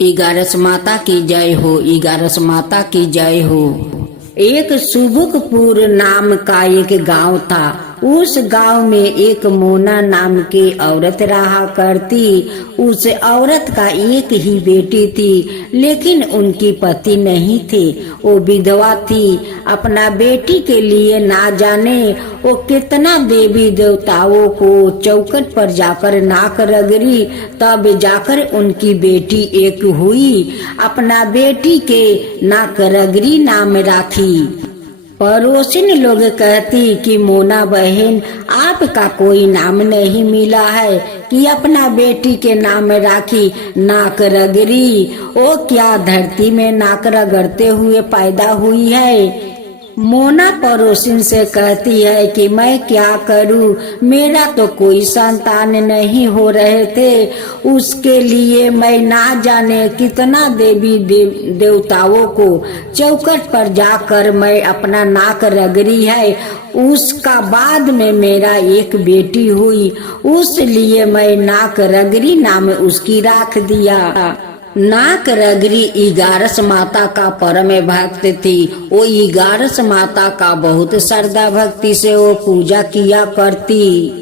ग्यारस माता की जय हो, ग्यारस माता की जय हो। एक सुबुकपुर नाम का एक गांव था। उस गांव में एक मोना नाम की औरत रहा करती। उस औरत का एक ही बेटी थी, लेकिन उनकी पति नहीं थे। वो विधवा थी। अपना बेटी के लिए ना जाने वो कितना देवी देवताओं को चौखट पर जाकर नाक रगड़ी, तब जाकर उनकी बेटी एक हुई। अपना बेटी के नाक रगड़ी नाम राखी। पड़ोसिन लोग कहती कि मोना बहन, आपका कोई नाम नहीं मिला है कि अपना बेटी के नाम राखी नाक रगड़ी। वो क्या धरती में नाक रगड़ते हुए पैदा हुई है? मोना पड़ोसिन से कहती है कि मैं क्या करूं, मेरा तो कोई संतान नहीं हो रहे थे। उसके लिए मैं ना जाने कितना देवी देवताओं को चौखट पर जाकर मैं अपना नाक रगड़ी है। उसका बाद में मेरा एक बेटी हुई, उस लिए मैं नाक रगड़ी नाम उसकी राख दिया। नाक रगड़ी ग्यारस माता का परम भक्त थी। वो ग्यारस माता का बहुत श्रद्धा भक्ति से वो पूजा किया करती।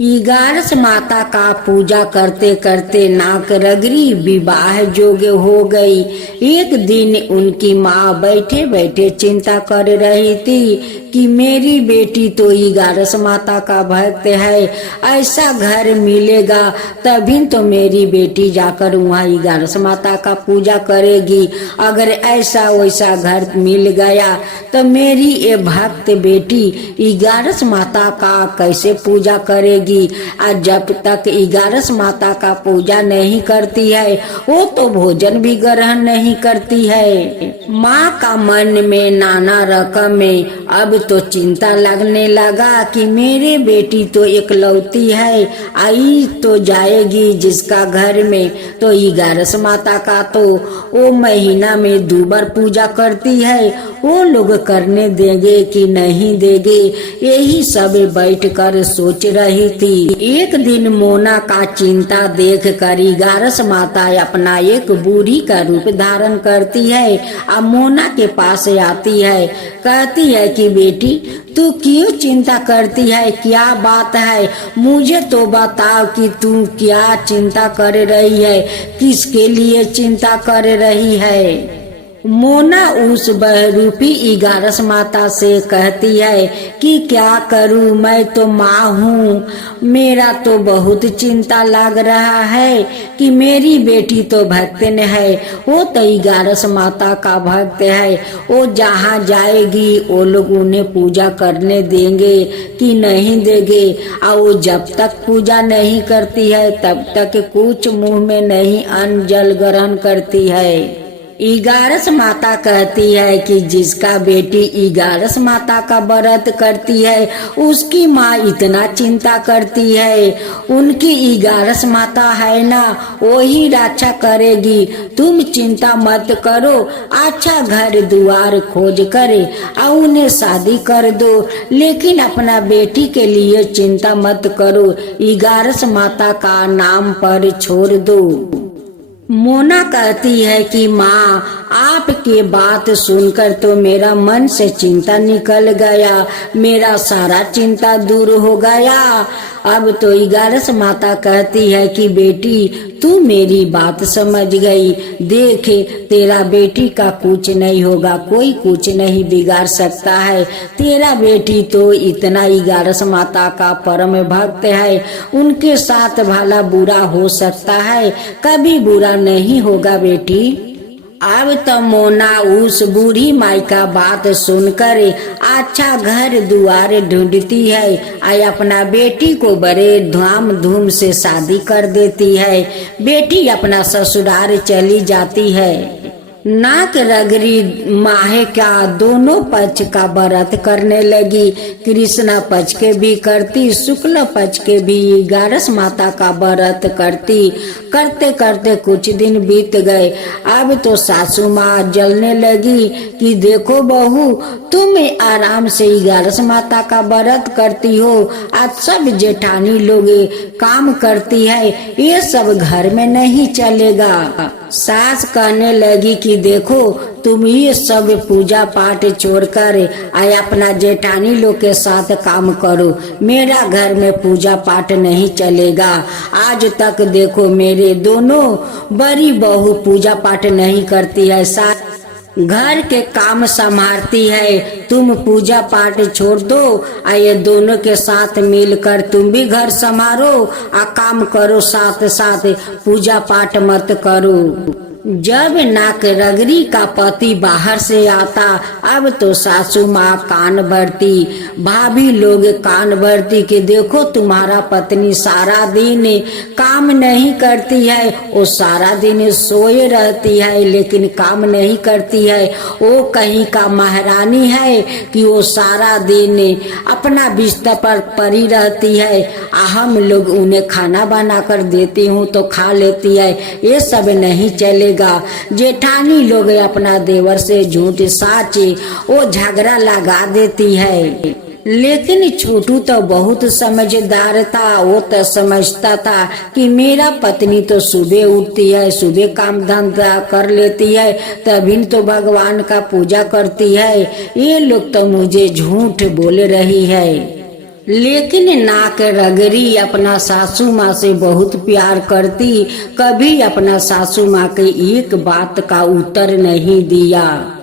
ग्यारस माता का पूजा करते करते नाक रगड़ी विवाह जोग्य हो गई। एक दिन उनकी माँ बैठे बैठे चिंता कर रही थी कि मेरी बेटी तो ग्यारस माता का भक्त है, ऐसा घर मिलेगा तभी तो मेरी बेटी जाकर वहाँ ग्यारस माता का पूजा करेगी। अगर ऐसा वैसा घर मिल गया तो मेरी ये भक्त बेटी ग्यारस माता का कैसे पूजा करेगी? आज जब तक ग्यारस माता का पूजा नहीं करती है, वो तो भोजन भी ग्रहण नहीं करती है। माँ का मन में नाना रकम में अब तो चिंता लगने लगा कि मेरे बेटी तो इकलौती है, आई तो जाएगी जिसका घर में तो ग्यारस माता का तो वो महीना में 2 बार पूजा करती है। वो लोग करने देंगे कि नहीं देंगे, यही सब बैठकर सोच रही थी। एक दिन मोना का चिंता देख कर ग्यारस माता अपना एक बूढ़ी का रूप धारण करती है और मोना के पास आती है। कहती है कि बेटी, तू क्यों चिंता करती है, क्या बात है? मुझे तो बताओ कि तू क्या चिंता कर रही है, किसके लिए चिंता कर रही है? मोना उस बहरूपी ग्यारस माता से कहती है कि क्या करूं, मैं तो माँ हूँ, मेरा तो बहुत चिंता लग रहा है कि मेरी बेटी तो भक्तन है, वो तो ग्यारस माता का भक्त है। वो जहाँ जाएगी वो लोग उन्हें पूजा करने देंगे कि नहीं देंगे, और वो जब तक पूजा नहीं करती है तब तक कुछ मुंह में नहीं अन्न जल ग्रहण करती है। ग्यारस माता कहती है कि जिसका बेटी ग्यारस माता का व्रत करती है उसकी माँ इतना चिंता करती है, उनकी ग्यारस माता है ना, वही रक्षा करेगी। तुम चिंता मत करो, अच्छा घर द्वार खोज करे और उन्हें शादी कर दो, लेकिन अपना बेटी के लिए चिंता मत करो, ग्यारस माता का नाम पर छोड़ दो। मोना कहती है कि माँ, आपकी बात सुनकर तो मेरा मन से चिंता निकल गया, मेरा सारा चिंता दूर हो गया। अब तो ग्यारस माता कहती है कि बेटी, तू मेरी बात समझ गई, देख तेरा बेटी का कुछ नहीं होगा, कोई कुछ नहीं बिगाड़ सकता है। तेरा बेटी तो इतना ग्यारस माता का परम भक्त है, उनके साथ भला बुरा हो सकता है, कभी बुरा नहीं होगा बेटी। अब तो मोना उस बूढ़ी माई का बात सुनकर अच्छा घर दुआर ढूंढती है और अपना बेटी को बड़े धाम धूम से शादी कर देती है। बेटी अपना ससुराल चली जाती है। नाक रगड़ी माहे का दोनों पक्ष का व्रत करने लगी। कृष्ण पक्ष के भी करती, शुक्ल पक्ष के भी ग्यारस माता का व्रत करती। करते करते कुछ दिन बीत गए। अब तो सासू माँ जलने लगी कि देखो बहू, तुम आराम से ग्यारस माता का व्रत करती हो, आज सब जेठानी लोग काम करती है, ये सब घर में नहीं चलेगा। सास कहने लगी कि देखो तुम ये सब पूजा पाठ छोड़कर आए अपना जेठानी लोग के साथ काम करो, मेरा घर में पूजा पाठ नहीं चलेगा। आज तक देखो मेरे दोनों बड़ी बहू पूजा पाठ नहीं करती है, घर के काम संभालती है, तुम पूजा पाठ छोड़ दो, ये दोनों के साथ मिलकर तुम भी घर संभालो आ काम करो, साथ साथ पूजा पाठ मत करो। जब नाक रगरी का पति बाहर से आता, अब तो सासू माँ कान भरती, भाभी लोग कान भरती कि देखो तुम्हारा पत्नी सारा दिन काम नहीं करती है, वो सारा दिन सोए रहती है लेकिन काम नहीं करती है, वो कहीं का महारानी है कि वो सारा दिन अपना बिस्तर पर पड़ी रहती है, हम लोग उन्हें खाना बना कर देती हूँ तो खा लेती है, ये सब नहीं चलेगा। जेठानी लोग अपना देवर से झूठ साचे वो झगड़ा लगा देती है। लेकिन छोटू तो बहुत समझदार था, वो तो समझता था कि मेरा पत्नी तो सुबह उठती है, सुबह काम धंधा कर लेती है, तभी तो भगवान का पूजा करती है, ये लोग तो मुझे झूठ बोल रही है। लेकिन नाक रगरी अपना सासू माँ से बहुत प्यार करती, कभी अपना सासू माँ के एक बात का उत्तर नहीं दिया।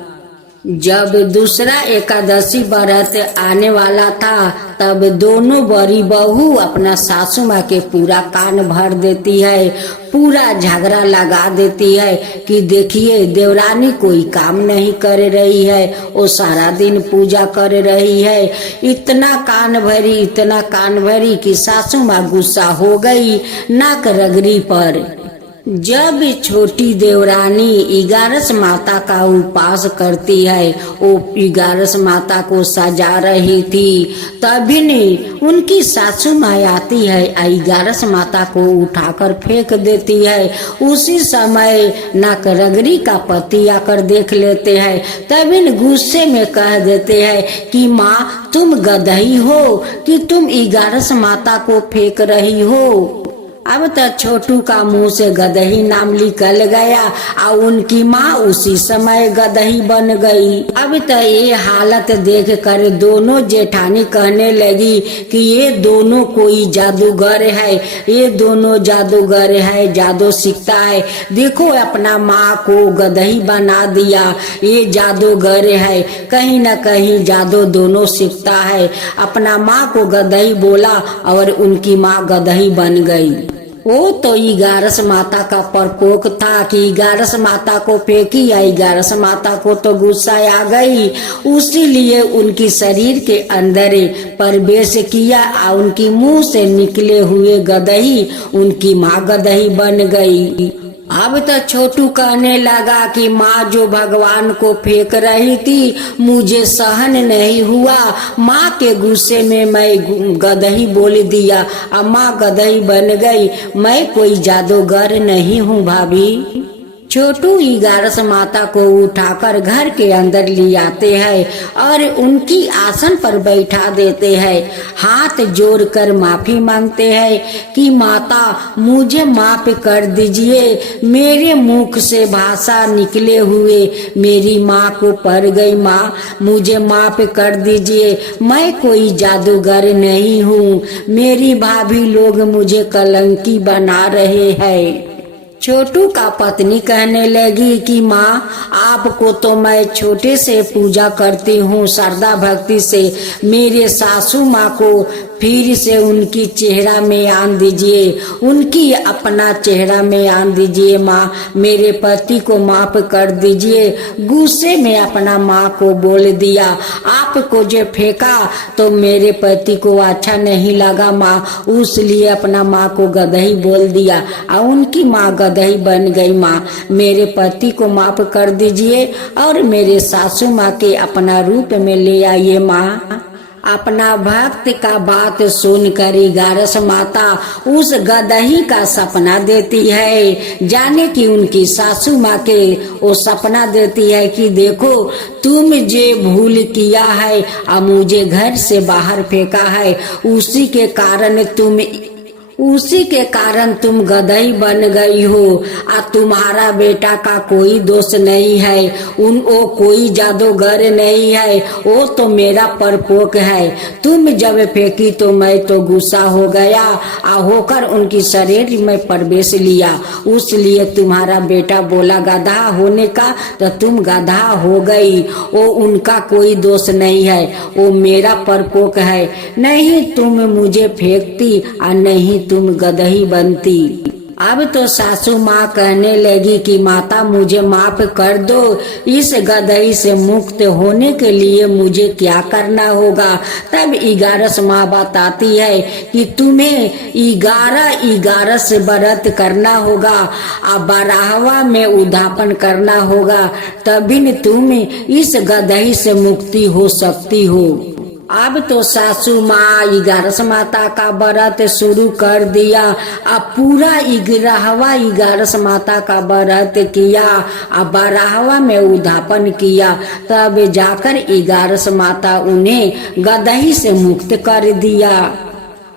जब दूसरा एकादशी व्रत आने वाला था, तब दोनों बड़ी बहू अपना सासू माँ के पूरा कान भर देती है, पूरा झगड़ा लगा देती है कि देखिए देवरानी कोई काम नहीं कर रही है, वो सारा दिन पूजा कर रही है। इतना कान भरी कि सासू माँ गुस्सा हो गई नाक रगरी पर। जब छोटी देवरानी 11 माता का उपास करती है, वो 11 माता को सजा रही थी, तभी ने उनकी सासू माँ आती है, 11 माता को उठाकर फेंक देती है। उसी समय नाक रगरी का पति आकर देख लेते हैं, तभी गुस्से में कह देते हैं कि माँ तुम गधई हो कि तुम 11 माता को फेंक रही हो। अब तो छोटू का मुंह से गदही नाम निकल गया और उनकी माँ उसी समय गदही बन गई। अब तो ये हालत देख कर दोनों जेठानी कहने लगी कि ये दोनों कोई जादूगर है, ये दोनों जादूगर है, जादू सीखता है, देखो अपना माँ को गदही बना दिया, ये जादूगर है, कहीं न कहीं जादू दोनों सीखता है। अपना माँ को गदही बोला और उनकी माँ गदही बन गई। वो तो 11 माता का प्रकोप था कि 11 माता को फेंकी, 11 माता को तो गुस्सा आ गई, उसी लिए उनकी शरीर के अंदर प्रवेश किया और उनकी मुंह से निकले हुए गदही उनकी माँ गदही बन गई। अब तो छोटू कहने लगा कि माँ जो भगवान को फेंक रही थी मुझे सहन नहीं हुआ, माँ के गुस्से में मैं गदही बोल दिया और माँ गदही बन गई, मैं कोई जादूगर नहीं हूँ भाभी। छोटू 11 माता को उठाकर घर के अंदर ले आते हैं और उनकी आसन पर बैठा देते हैं, हाथ जोड़कर माफी मांगते हैं कि माता मुझे माफ कर दीजिए, मेरे मुख से भाषा निकले हुए मेरी माँ को पड़ गई, माँ मुझे माफ कर दीजिए, मैं कोई जादूगर नहीं हूँ, मेरी भाभी लोग मुझे कलंकी बना रहे हैं। छोटू का पत्नी कहने लगी कि माँ आपको तो मैं छोटे से पूजा करती हूँ श्रद्धा भक्ति से, मेरे सासू माँ को फिर से उनकी चेहरा में आन दीजिए, उनकी अपना चेहरा में आन दीजिए, माँ मेरे पति को माफ कर दीजिए। गुस्से में अपना माँ को बोल दिया, आपको जो फेंका तो मेरे पति को अच्छा नहीं लगा माँ, उसलिए अपना माँ को गदही बोल दिया और उनकी माँ गदही बन गई। माँ मेरे पति को माफ कर दीजिए और मेरे सासू माँ के अपना रूप में ले आइए। माँ अपना भक्त का बात सुनकर 11 माता उस गदही का सपना देती है, जाने कि उनकी सासू माँ के वो सपना देती है कि देखो तुम जे भूल किया है और मुझे घर से बाहर फेंका है, उसी के कारण तुम उसी के कारण तुम गदही बन गई हो। तुम्हारा बेटा का कोई दोष नहीं है, वो कोई जादूगर नहीं है, वो तो मेरा परपोक है। तुम जब फेंकी तो मैं तो गुस्सा हो गया, होकर उनकी शरीर में प्रवेश लिया। उसलिए तुम्हारा बेटा बोला गधा होने का, तो तुम गधा हो गई। वो उनका कोई दोष नहीं है, वो मेरा परपोक है। नहीं तुम मुझे फेंकती और नहीं तुम गदही बनती। अब तो सासू माँ कहने लगी कि माता मुझे माफ कर दो, इस गदही से मुक्त होने के लिए मुझे क्या करना होगा। तब 11 माँ बताती है कि तुम्हें 11 व्रत करना होगा और 12वां में उद्यापन करना होगा, तभी तुम इस गदही से मुक्ति हो सकती हो। अब तो सासू माँ 11 माता का व्रत शुरू कर दिया। अब पूरा 11 माता का व्रत किया और 12वां में उद्यापन किया, तब जाकर 11 माता उन्हें गदही से मुक्त कर दिया।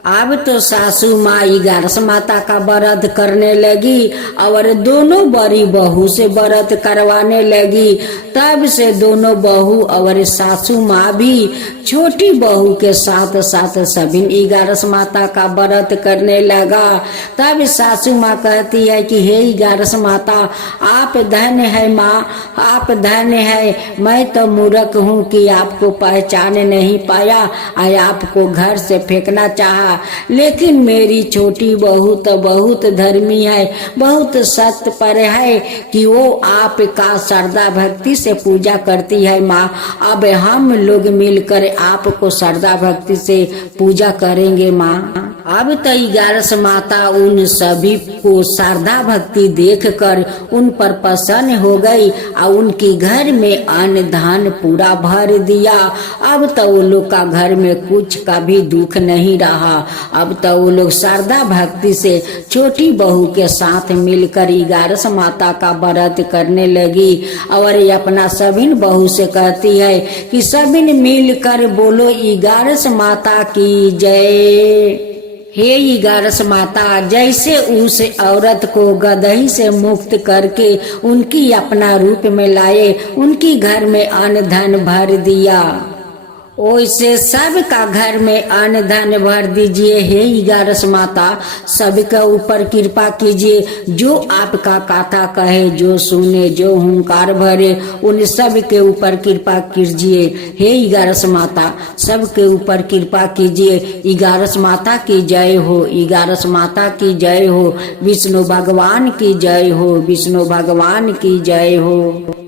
अब तो सासू माँ 11 माता का व्रत करने लगी और दोनों बड़ी बहू से व्रत करवाने लगी। तब से दोनों बहू और सासू माँ भी छोटी बहू के साथ साथ सभी 11 माता का व्रत करने लगा। तब सासू माँ कहती है कि हे 11 माता, आप धन्य है माँ, आप धन्य है। मैं तो मूर्ख हूँ कि आपको पहचान नहीं पाया और आपको घर से फेंकना चाहा, लेकिन मेरी छोटी बहू तो बहुत धर्मी है, बहुत सत्य पर है कि वो आपका श्रद्धा भक्ति से पूजा करती है माँ। अब हम लोग मिलकर आपको श्रद्धा भक्ति से पूजा करेंगे माँ। अब तो 11 माता उन सभी को श्रद्धा भक्ति देखकर उन पर प्रसन्न हो गई और उनके घर में अन्न धान पूरा भर दिया। अब तो वो लोग का घर में कुछ का भी दुख नहीं रहा। अब तो वो लोग श्रद्धा भक्ति से छोटी बहू के साथ मिलकर 11 माता का व्रत करने लगी और ये अपना सभी बहू से कहती है कि सभी मिलकर बोलो 11 माता की जय। हे 11 माता, जैसे उस औरत को गदही से मुक्त करके उनकी अपना रूप में लाए, उनकी घर में अन्न धन भर दिया, वैसे सबका घर में अन्न धन भर दीजिए। हे 11 माता, सबके ऊपर कृपा कीजिए। जो आपका कथा कहे, जो सुने, जो हुंकार भरे, उन सब के ऊपर कृपा कीजिए। हे 11 माता, सबके ऊपर कृपा कीजिए। 11 माता की जय हो, 11 माता की जय हो, विष्णु भगवान की जय हो, विष्णु भगवान की जय हो।